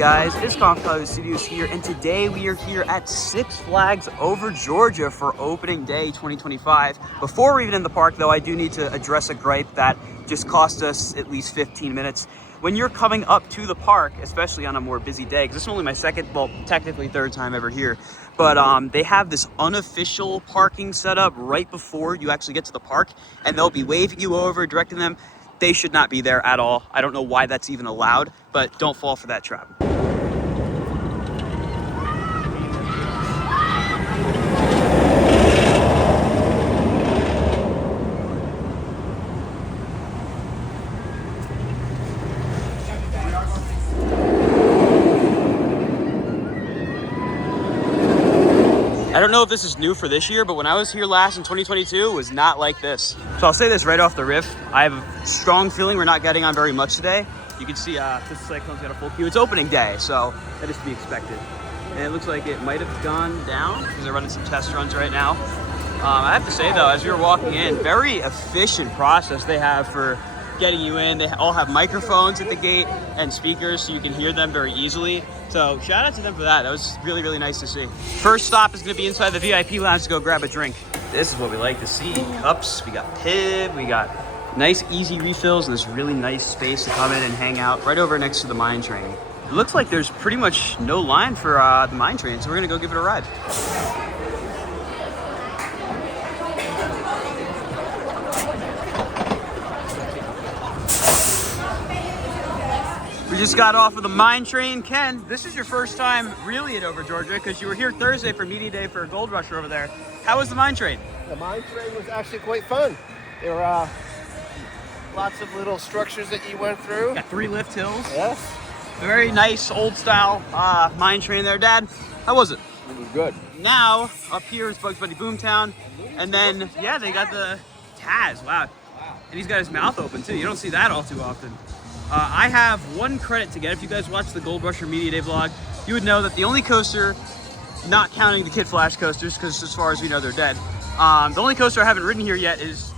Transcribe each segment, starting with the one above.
guys, it's Funhouse Studios here, and today we are here at Six Flags over Georgia for opening day 2025. Before we're even in the park though, I do need to address a gripe that just cost us at least 15 minutes. When you're coming up to the park, especially on a more busy day, because this is only my second, well, technically third time ever here, but they have this unofficial parking set up right before you actually get to the park, and they'll be waving you over, directing them. They should not be there at all. I don't know why that's even allowed, but don't fall for that trap. I don't know if this is new for this year, but when I was here last in 2022, it was not like this. So I'll say this right off the riff. I have a strong feeling we're not getting on very much today. You can see this Cyclone's got a full queue. It's opening day, so that is to be expected. And it looks like it might have gone down because they're running some test runs right now. I have to say though, as we were walking in, very efficient process they have for getting you in. They all have microphones at the gate and speakers so you can hear them very easily. So shout out to them for that. That was really, really nice to see. First stop is gonna be inside the VIP lounge to go grab a drink. This is what we like to see. Cups, we got Pib, we got nice easy refills and this really nice space to come in and hang out right over next to the mine train. It looks like there's pretty much no line for the mine train, so we're gonna go give it a ride. We just got off of the mine train. Ken, this is your first time really at Over Georgia because you were here Thursday for Media Day for Gold Rusher over there. How was the mine train? The mine train was actually quite fun. There were lots of little structures that you went through. Got 3 lift hills. Yes. A very nice old style mine train there. Dad, how was it? It was good. Now, up here is Bugs Bunny Boomtown. And then, yeah, they got the Taz. Wow. And he's got his mouth open too. You don't see that all too often. I have one credit to get. If you guys watch the Gold Rusher Media Day vlog, you would know that the only coaster, not counting the Kid Flash coasters, because as far as we know, they're dead. The only coaster I haven't ridden here yet is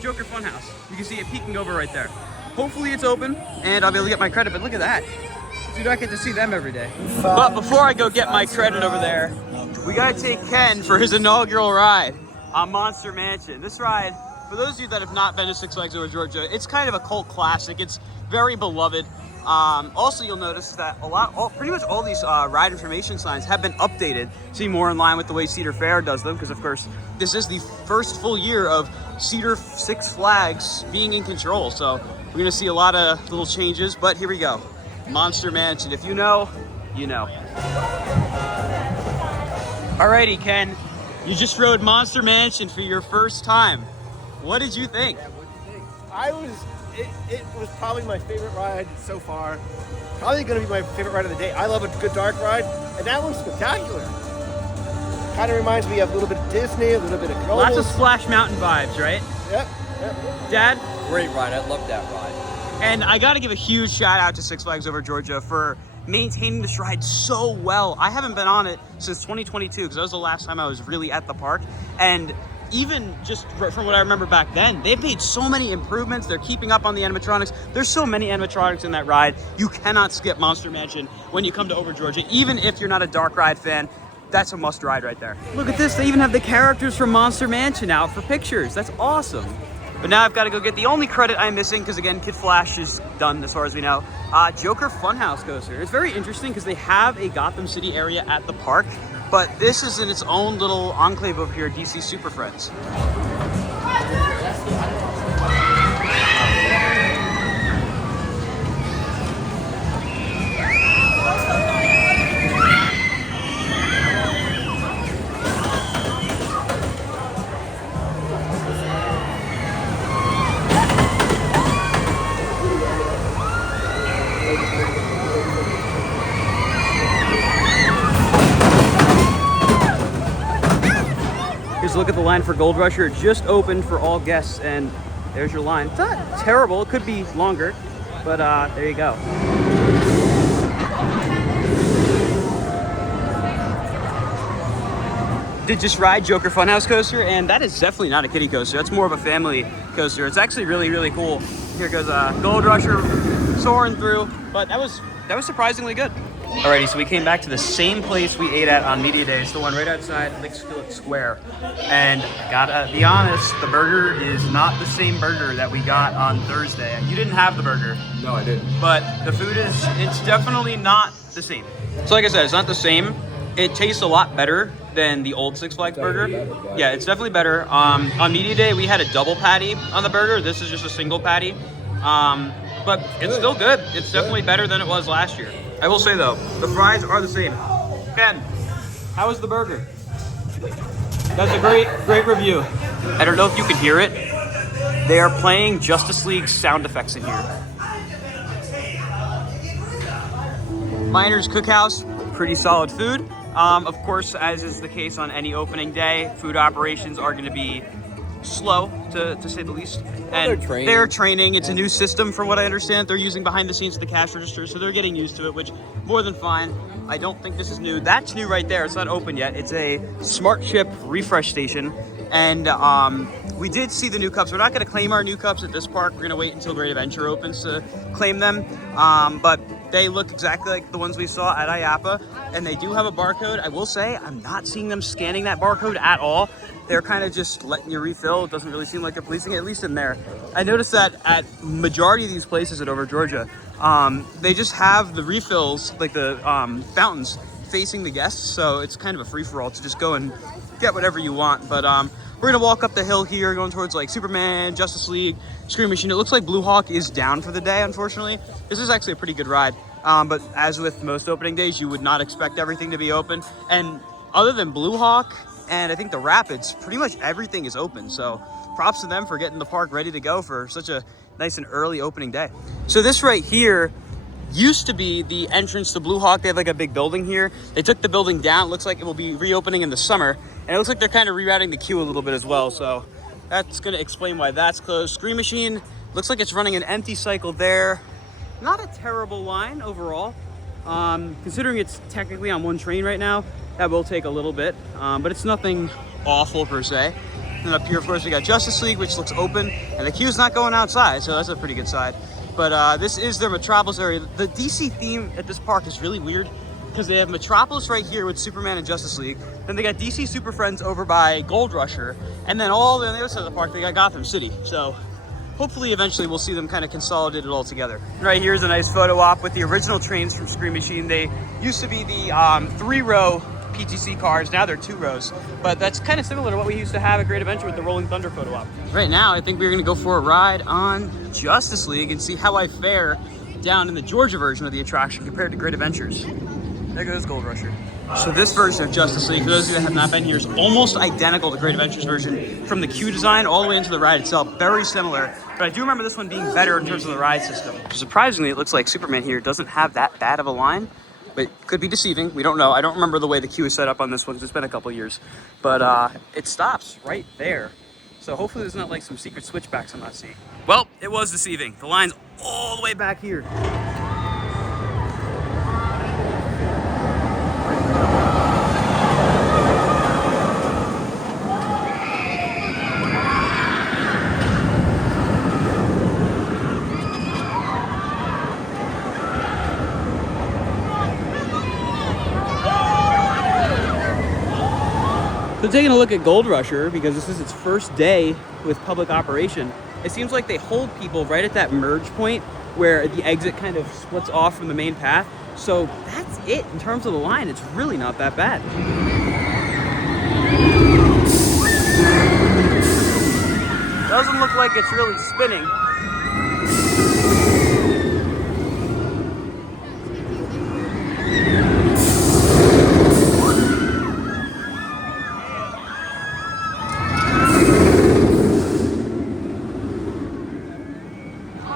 Joker Funhouse. You can see it peeking over right there. Hopefully it's open, and I'll be able to get my credit, but look at that. Dude, I get to see them every day. But before I go get my credit over there, we gotta take Ken for his inaugural ride on Monster Mansion. This ride, for those of you that have not been to Six Flags over Georgia, it's kind of a cult classic. It's very beloved. Also, you'll notice that pretty much all these ride information signs have been updated to be more in line with the way Cedar Fair does them, because of course, this is the first full year of Six Flags being in control. So we're gonna see a lot of little changes, but here we go. Monster Mansion. If you know, you know. Alrighty, Ken, you just rode Monster Mansion for your first time. What did you think? Yeah, what did you think? It was probably my favorite ride so far. Probably going to be my favorite ride of the day. I love a good dark ride, and that was spectacular. Kind of reminds me of a little bit of Disney, a little bit of Goliath. Lots of Splash Mountain vibes, right? Yep. Dad? Great ride. I love that ride. And I got to give a huge shout out to Six Flags over Georgia for maintaining this ride so well. I haven't been on it since 2022 because that was the last time I was really at the park. And even just from what I remember back then, they've made so many improvements. They're keeping up on the animatronics. There's so many animatronics in that ride. You cannot skip Monster Mansion when you come to Over Georgia. Even if you're not a dark ride fan, that's a must ride right there. Look at this. They even have the characters from Monster Mansion out for pictures. That's awesome. But now I've got to go get the only credit I'm missing, because again, Kid Flash is done as far as we know. Joker Funhouse coaster. It's very interesting because they have a Gotham City area at the park, but this is in its own little enclave over here, DC Super Friends. Here's a look at the line for Gold Rusher. It just opened for all guests, and there's your line. It's not terrible. It could be longer, but there you go. Did just ride Joker Funhouse coaster, and that is definitely not a kiddie coaster. That's more of a family coaster. It's actually really, really cool. Here goes Gold Rusher soaring through, but that was surprisingly good. Alrighty, so we came back to the same place we ate at on Media Day. It's the one right outside Lickskillet Square. And I gotta be honest, the burger is not the same burger that we got on Thursday. You didn't have the burger. No, I didn't. But the food it's definitely not the same. So like I said, it's not the same. It tastes a lot better than the old Six Flags burger. Yeah, it's definitely better. On Media Day, we had a double patty on the burger. This is just a single patty. But it's still good. It's definitely better than it was last year. I will say though, the fries are the same. Ken, how was the burger? That's a great review. I don't know if you can hear it. They are playing Justice League sound effects in here. Miner's Cookhouse, pretty solid food. Of course, as is the case on any opening day, food operations are going to be slow, to say the least. And they're training. It's a new system from what I understand. They're using behind the scenes at the cash register, so they're getting used to it, which more than fine. I don't think this is new. That's new right there. It's not open yet. It's a smart chip refresh station. And we did see the new cups. We're not going to claim our new cups at this park. We're going to wait until Great Adventure opens to claim them. But they look exactly like the ones we saw at IAAPA, and they do have a barcode. I will say, I'm not seeing them scanning that barcode at all. They're kind of just letting you refill. It doesn't really seem like they're policing it, at least in there. I noticed that at majority of these places at Over Georgia, they just have the refills, like the fountains, facing the guests. So it's kind of a free-for-all to just go and get whatever you want. But we're gonna walk up the hill here, going towards like Superman, Justice League, Scream Machine. It looks like Blue Hawk is down for the day, unfortunately. This is actually a pretty good ride. But as with most opening days, you would not expect everything to be open. And other than Blue Hawk and I think the Rapids, pretty much everything is open. So props to them for getting the park ready to go for such a nice and early opening day. So this right here used to be the entrance to Blue Hawk. They have like a big building here. They took the building down. It looks like it will be reopening in the summer. And it looks like they're kind of rerouting the queue a little bit as well. So that's gonna explain why that's closed. Scream Machine, looks like it's running an empty cycle there. Not a terrible line overall. Considering it's technically on one train right now, that will take a little bit, but it's nothing awful per se. And then up here, of course, we got Justice League, which looks open, and the queue's not going outside, so that's a pretty good side. But this is their Metropolis area. The DC theme at this park is really weird because they have Metropolis right here with Superman and Justice League. Then they got DC Super Friends over by Gold Rusher, and then all on the other side of the park, they got Gotham City. So hopefully eventually we'll see them kind of consolidate it all together. Right here is a nice photo op with the original trains from Scream Machine. They used to be the 3-row PTC cars, now they're 2 rows. But that's kind of similar to what we used to have at Great Adventure with the Rolling Thunder photo op. Right now, I think we're gonna go for a ride on Justice League and see how I fare down in the Georgia version of the attraction compared to Great Adventures. There goes Gold Rusher. So this version of Justice League, for those of you that have not been here, is almost identical to Great Adventures version from the queue design all the way into the ride itself. Very similar, but I do remember this one being better in terms of the ride system. Surprisingly, it looks like Superman here doesn't have that bad of a line, but could be deceiving. We don't know. I don't remember the way the queue is set up on this one because it's been a couple years, but it stops right there. So hopefully there's not like some secret switchbacks I'm not seeing. Well, it was deceiving. The line's all the way back here. So taking a look at Gold Rusher, because this is its first day with public operation, it seems like they hold people right at that merge point where the exit kind of splits off from the main path. So that's it in terms of the line. It's really not that bad. Doesn't look like it's really spinning.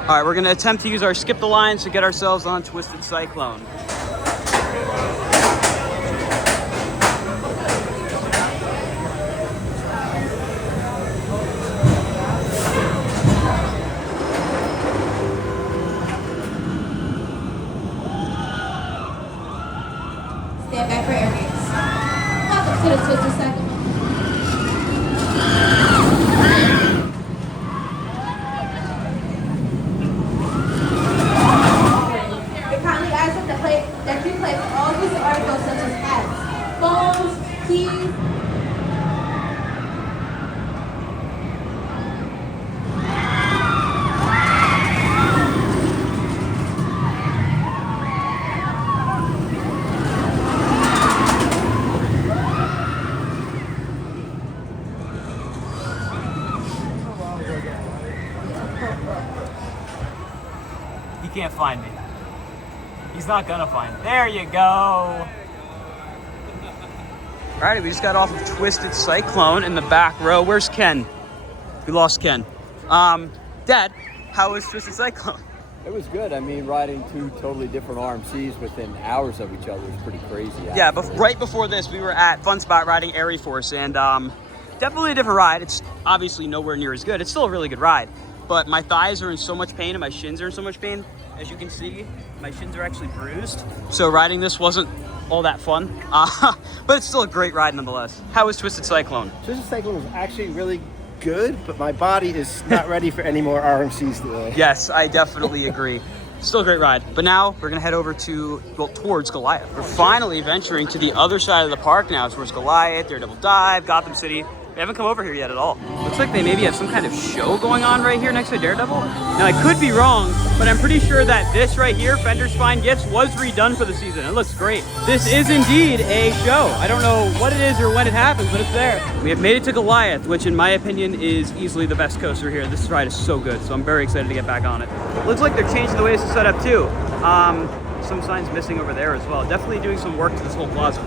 All right, we're gonna attempt to use our skip the lines to get ourselves on Twisted Cyclone. Stand back for air gates. Welcome to the Twisted Cyclone. That you play can't find me. He's not gonna find me. There you go. Alrighty, we just got off of Twisted Cyclone in the back row. Where's Ken? We lost Ken. Dad, how was Twisted Cyclone? It was good. I mean, riding two totally different RMCs within hours of each other is pretty crazy. Yeah, but right before this, we were at Fun Spot riding Airy Force, and definitely a different ride. It's obviously nowhere near as good. It's still a really good ride, but my thighs are in so much pain and my shins are in so much pain. As you can see, my shins are actually bruised. So riding this wasn't all that fun, but it's still a great ride nonetheless. How was Twisted Cyclone? Twisted Cyclone was actually really good, but my body is not ready for any more RMCs today. Yes, I definitely agree. Still a great ride. But now we're gonna head over to, well, towards Goliath. We're finally venturing to the other side of the park now, towards Goliath, Daredevil Dive, Gotham City. We haven't come over here yet at all. Looks like they maybe have some kind of show going on right here next to Daredevil. Now I could be wrong, but I'm pretty sure that this right here, Fender Spine Gifts, was redone for the season. It looks great. This is indeed a show. I don't know what it is or when it happens, but it's there. We have made it to Goliath, which in my opinion is easily the best coaster here. This ride is so good, so I'm very excited to get back on it. Looks like they're changing the way it's set up too. Some signs missing over there as well. Definitely doing some work to this whole plaza.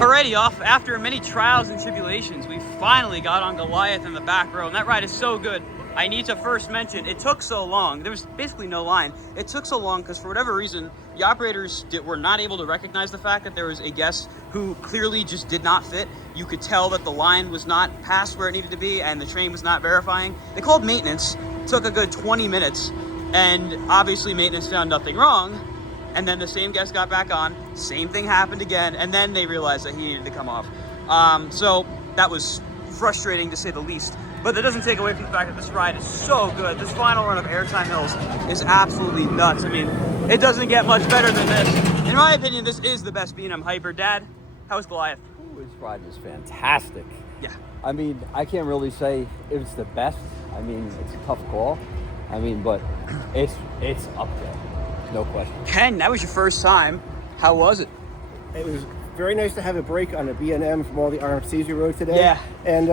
Alrighty, off after many trials and tribulations, we finally got on Goliath in the back row, and that ride is so good. I need to first mention, it took so long. There was basically no line. It took so long because for whatever reason, the operators were not able to recognize the fact that there was a guest who clearly just did not fit. You could tell that the line was not past where it needed to be and the train was not verifying. They called maintenance, took a good 20 minutes, and obviously maintenance found nothing wrong. And then the same guest got back on, same thing happened again, and then they realized that he needed to come off. So that was frustrating to say the least, but that doesn't take away from the fact that this ride is so good. This final run of Airtime Hills is absolutely nuts. I mean, it doesn't get much better than this. In my opinion, this is the best B&M Hyper. Dad, how was Goliath? Ooh, this ride was fantastic. Yeah. I mean, I can't really say it was the best. I mean, it's a tough call. I mean, but it's up there. No question. Ken, that was your first time. How was it? It was very nice to have a break on the B&M from all the RMCs we rode today. Yeah. And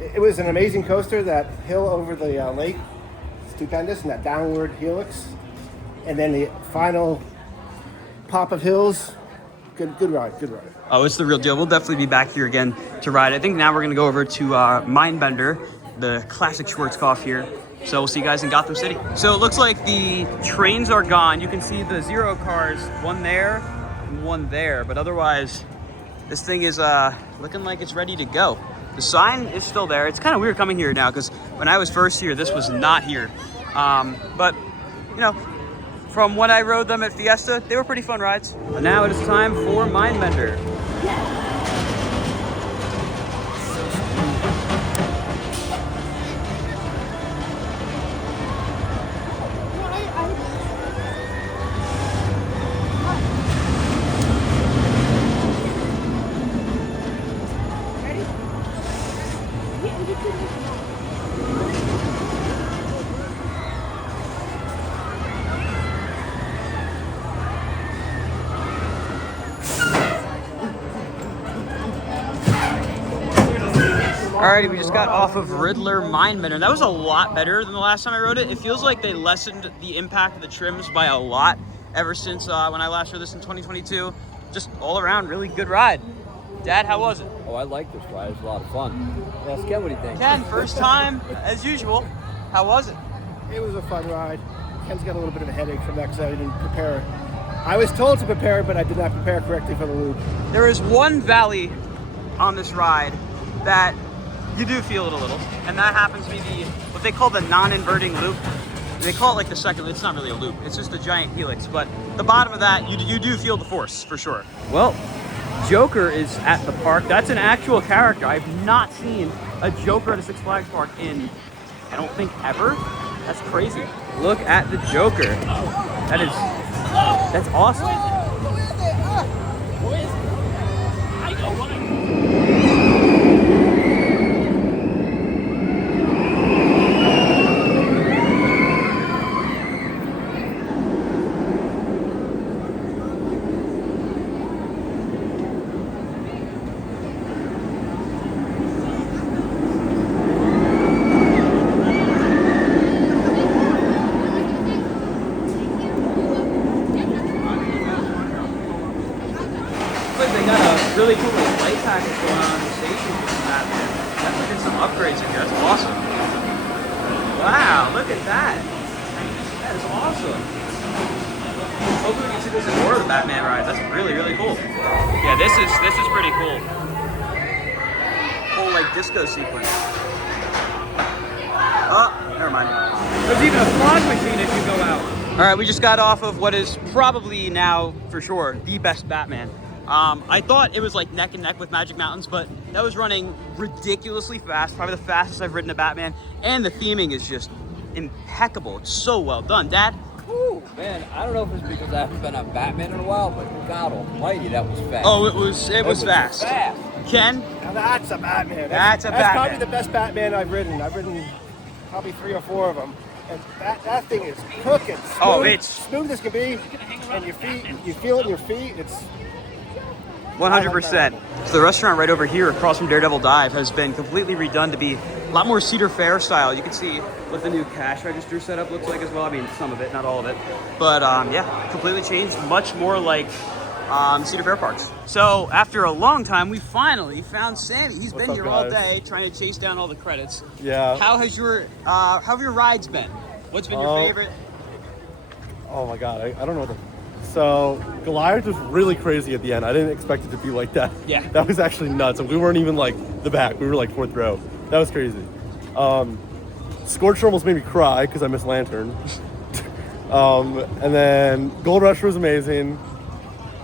it was an amazing coaster. That hill over the lake, stupendous, and that downward helix. And then the final pop of hills. Good ride. Oh, it's the real deal. We'll definitely be back here again to ride. I think now we're going to go over to Mindbender, the classic Schwarzkopf here. So we'll see you guys in Gotham City. So it looks like the trains are gone. You can see the Zero cars, one there and one there. But otherwise, this thing is looking like it's ready to go. The sign is still there. It's kind of weird coming here now because when I was first here, this was not here. But, you know, from when I rode them at Fiesta, they were pretty fun rides. And now it is time for Mindbender. Alrighty, we just got off of Riddler Mindbender. That was a lot better than the last time I rode it. It feels like they lessened the impact of the trims by a lot ever since when I last rode this in 2022. Just all around, really good ride. Dad, how was it? Oh, I like this ride. It was a lot of fun. Ask Ken what he thinks. Ken, first time, as usual. How was it? It was a fun ride. Ken's got a little bit of a headache from that because I didn't prepare. I was told to prepare, but I did not prepare correctly for the loop. There is one valley on this ride that You do feel it a little, and that happens to be what they call the non-inverting loop. They call it like the second. It's not really a loop. It's just a giant helix. But the bottom of that, you do feel the force for sure. Well, Joker is at the park. That's an actual character. I've not seen a Joker at a Six Flags park in, I don't think, ever. That's crazy. Look at the Joker. That's awesome. Really cool little light package going on in the station with that, man. Look at some upgrades in here. That's awesome. Wow, look at that. That is awesome. Hopefully we can see this in more of the Batman rides. That's really, really cool. Yeah, this is pretty cool. Whole like disco sequence. Oh, never mind. There's even a fog machine if you go out. All right, we just got off of what is probably now, for sure, the best Batman. I thought it was like neck and neck with Magic Mountains, but that was running ridiculously fast, probably the fastest I've ridden a Batman, and the theming is just impeccable. It's so well done. Dad? Woo, man, I don't know if it's because I haven't been on Batman in a while, but God almighty, that was fast. Oh, it was fast. Ken? Now that's a Batman. That's probably the best Batman I've ridden. I've ridden probably 3 or 4 of them. And that thing is cooking. Smooth, Oh, it's smooth as can be. And your feet, you feel it in your feet. It's 100%. So the restaurant right over here across from Daredevil Dive has been completely redone to be a lot more Cedar Fair style. You can see what the new cash register setup looks like as well. I mean, some of it, not all of it. But yeah, completely changed, much more like Cedar Fair parks. So after a long time, we finally found Sammy. He's been here all day trying to chase down all the credits. Yeah. How have your rides been? What's been your favorite? Oh my God, I don't know what So Goliath was really crazy at the end. I didn't expect it to be like that. Yeah. That was actually nuts. And we weren't even like the back. We were like 4th row. That was crazy. Scorcher almost made me cry because I missed Lantern. And then Gold Rush was amazing.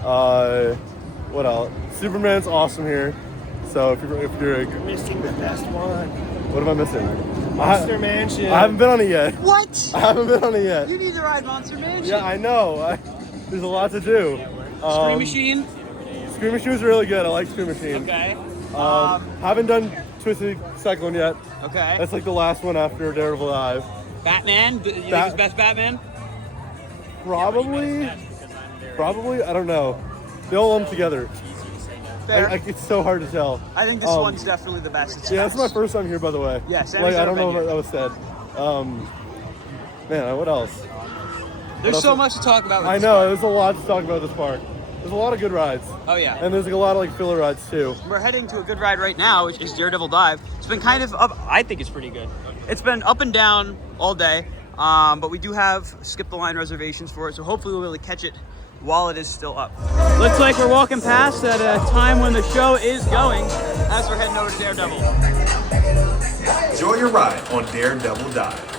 What else? Superman's awesome here. So if you're missing the best one. What am I missing? Monster Mansion. I haven't been on it yet. What? I haven't been on it yet. You need to ride Monster Mansion. Yeah, I know. There's a lot to do. Scream Machine? Scream Machine was really good. I like Scream Machine. Okay. Haven't done Twisted Cyclone yet. Okay. That's like the last one after Daredevil Dive. Batman? You think it's best Batman? Probably. I don't know. They all lump together. Fair. It's so hard to tell. I think this one's definitely the best. It's yeah, it's my first time here, by the way. Yeah, Sammy's I don't know never what that was said. Man, what else? There's so much to talk about with I this know, park. there's a lot to talk about with this park. There's a lot of good rides. Oh yeah. And there's like a lot of like filler rides too. We're heading to a good ride right now, which is Daredevil Dive. It's been kind of up. I think it's pretty good. It's been up and down all day, but we do have skip the line reservations for it, so hopefully we'll be able to catch it while it is still up. Looks like we're walking past at a time when the show is going as we're heading over to Daredevil. Enjoy your ride on Daredevil Dive.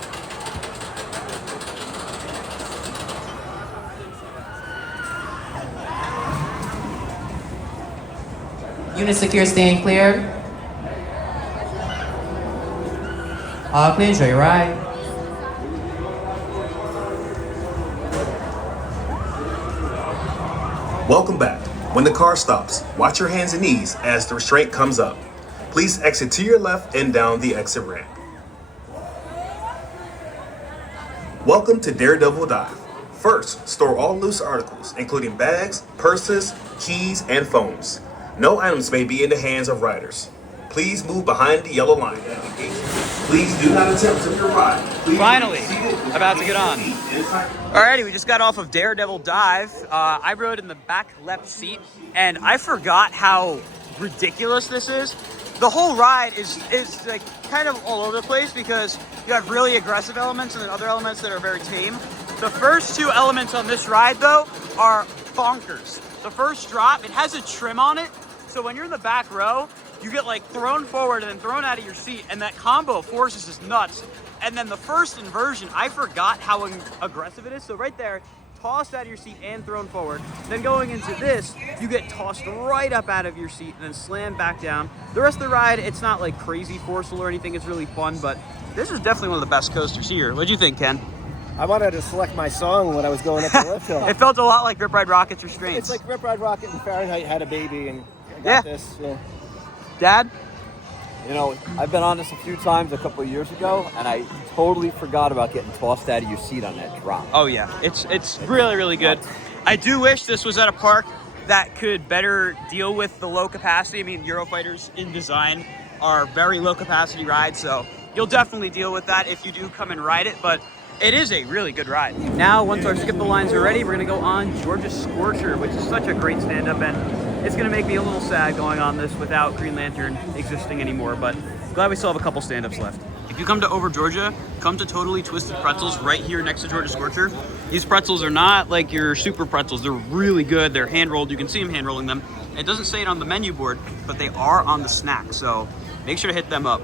Unit secure, staying clear. All clear, enjoy your ride. Welcome back. When the car stops, watch your hands and knees as the restraint comes up. Please exit to your left and down the exit ramp. Welcome to Daredevil Dive. First, store all loose articles, including bags, purses, keys, and phones. No items may be in the hands of riders. Please move behind the yellow line. Please do not attempt to your ride. Finally, about to get on. Alrighty, we just got off of Daredevil Dive. I rode in the back left seat, and I forgot how ridiculous this is. The whole ride is like kind of all over the place because you have really aggressive elements and then other elements that are very tame. The first 2 elements on this ride, though, are bonkers. The first drop, it has a trim on it, so when you're in the back row, you get like thrown forward and then thrown out of your seat, and that combo of forces is nuts. And then the first inversion, I forgot how aggressive it is. So right there, tossed out of your seat and thrown forward. Then going into this, you get tossed right up out of your seat and then slammed back down. The rest of the ride, it's not like crazy forceful or anything. It's really fun, but this is definitely one of the best coasters here. What'd you think, Ken? I wanted to select my song when I was going up the lift hill. It felt a lot like Rip Ride Rocket's Restraints. It's like Rip Ride Rocket and Fahrenheit had a baby, and I got Yeah. this. Yeah. Dad? You know, I've been on this a few times a couple of years ago, and I totally forgot about getting tossed out of your seat on that drop. Oh yeah, it's really, really good. I do wish this was at a park that could better deal with the low capacity. I mean, Eurofighters in design are very low capacity rides, so you'll definitely deal with that if you do come and ride it, but it is a really good ride. Now, once our skip the lines are ready, we're gonna go on Georgia Scorcher, which is such a great stand-up, and it's gonna make me a little sad going on this without Green Lantern existing anymore, but glad we still have a couple stand-ups left. If you come to Over Georgia, come to Totally Twisted Pretzels right here next to Georgia Scorcher. These pretzels are not like your super pretzels. They're really good. They're hand-rolled. You can see them hand-rolling them. It doesn't say it on the menu board, but they are on the snack, so make sure to hit them up.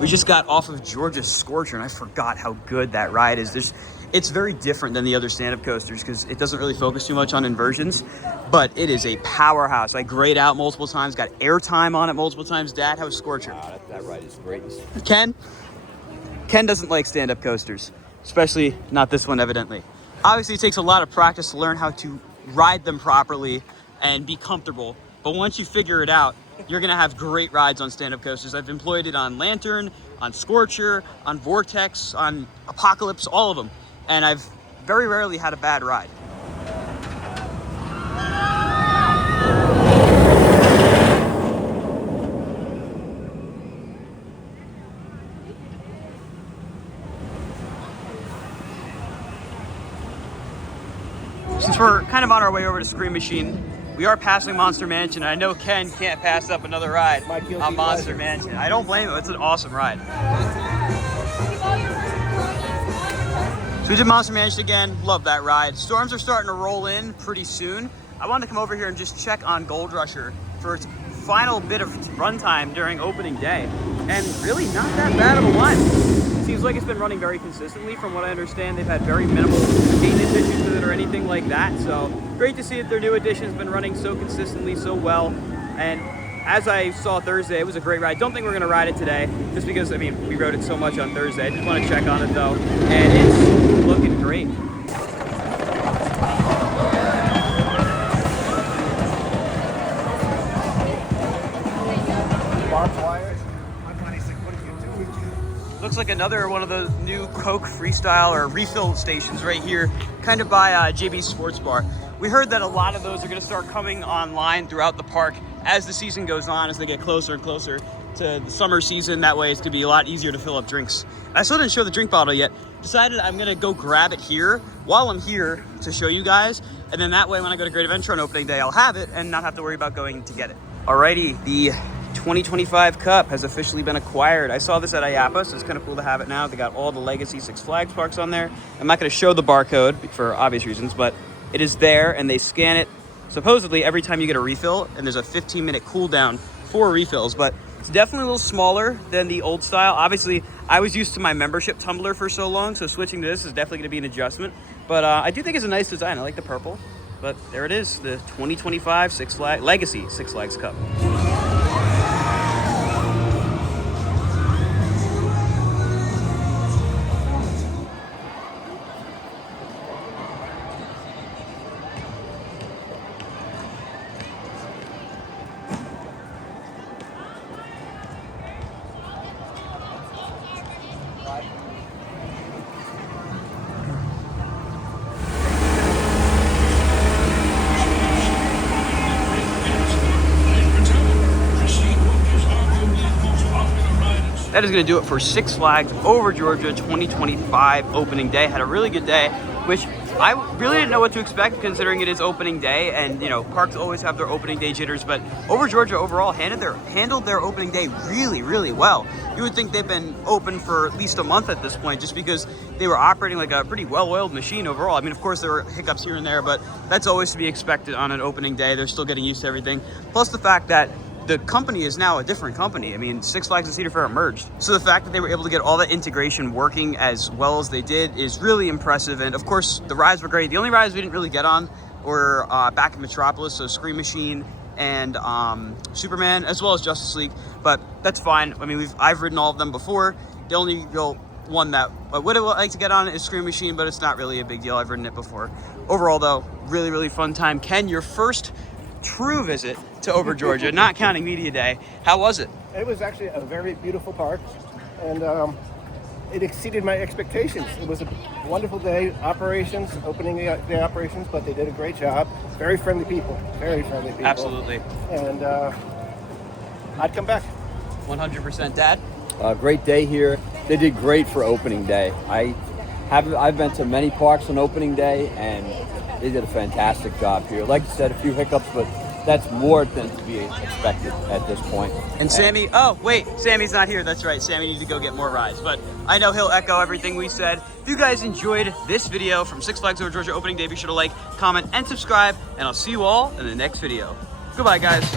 We just got off of Georgia Scorcher, and I forgot how good that ride is. It's very different than the other stand-up coasters because it doesn't really focus too much on inversions, but it is a powerhouse. I grayed out multiple times, got airtime on it multiple times. Dad, how's Scorcher? That ride is great. Ken doesn't like stand-up coasters, especially not this one, evidently. Obviously, it takes a lot of practice to learn how to ride them properly and be comfortable, but once you figure it out, you're gonna have great rides on stand-up coasters. I've employed it on Lantern, on Scorcher, on Vortex, on Apocalypse, all of them. And I've very rarely had a bad ride. Since we're kind of on our way over to Scream Machine, we are passing Monster Mansion. I know Ken can't pass up another ride on Monster Mansion. I don't blame him. It's an awesome ride. So we did Monster Mansion again. Love that ride. Storms are starting to roll in pretty soon. I wanted to come over here and just check on Gold Rusher for its final bit of runtime during opening day. And really not that bad of a line. It seems like it's been running very consistently. From what I understand, they've had very minimal maintenance issues with it or anything like that. So great to see that their new edition's been running so consistently, so well. And as I saw Thursday, it was a great ride. Don't think we're gonna ride it today, just because, I mean, we rode it so much on Thursday. I just wanna check on it though, and it's looking great. Looks like another one of the new Coke Freestyle or refill stations right here, kind of by JB's Sports Bar. We heard that a lot of those are gonna start coming online throughout the park as the season goes on, as they get closer and closer to the summer season. That way it's gonna be a lot easier to fill up drinks. I still didn't show the drink bottle yet. Decided I'm gonna go grab it here while I'm here to show you guys. And then that way when I go to Great Adventure on opening day, I'll have it and not have to worry about going to get it. Alrighty, the 2025 Cup has officially been acquired. I saw this at IAPA, so it's kind of cool to have it now. They got all the legacy Six Flags parks on there. I'm not gonna show the barcode for obvious reasons, but it is there and they scan it supposedly every time you get a refill, and there's a 15-minute cooldown for refills, but it's definitely a little smaller than the old style. Obviously, I was used to my membership tumbler for so long, so switching to this is definitely gonna be an adjustment, but I do think it's a nice design. I like the purple, but there it is, the 2025 Legacy Six Flags Cup. That is going to do it for Six Flags Over Georgia 2025 opening day. Had a really good day. Wish I really didn't know what to expect considering it is opening day, and you know, parks always have their opening day jitters, but Over Georgia overall handled their opening day really, really well. You would think they've been open for at least a month at this point, just because they were operating like a pretty well-oiled machine overall. I mean, of course, there were hiccups here and there, but that's always to be expected on an opening day. They're still getting used to everything. Plus the fact that the company is now a different company. I mean, Six Flags and Cedar Fair are merged. So the fact that they were able to get all that integration working as well as they did is really impressive. And of course, the rides were great. The only rides we didn't really get on were back in Metropolis, so Scream Machine and Superman, as well as Justice League. But that's fine. I mean, I've ridden all of them before. The only real one that I would have liked to get on is Scream Machine, but it's not really a big deal. I've ridden it before. Overall, though, really, really fun time. Ken, your first true visit to Over Georgia, not counting Media Day. How was it? It was actually a very beautiful park, and it exceeded my expectations. It was a wonderful day, opening day operations, but they did a great job. Very friendly people, very friendly people. Absolutely. And I'd come back. 100%. Dad? Great day here. They did great for opening day. I've been to many parks on opening day, and they did a fantastic job here. Like you said, a few hiccups, but that's more than to be expected at this point. And Sammy, oh wait, Sammy's not here. That's right, Sammy needs to go get more rides. But I know he'll echo everything we said. If you guys enjoyed this video from Six Flags Over Georgia opening day, be sure to like, comment, and subscribe. And I'll see you all in the next video. Goodbye, guys.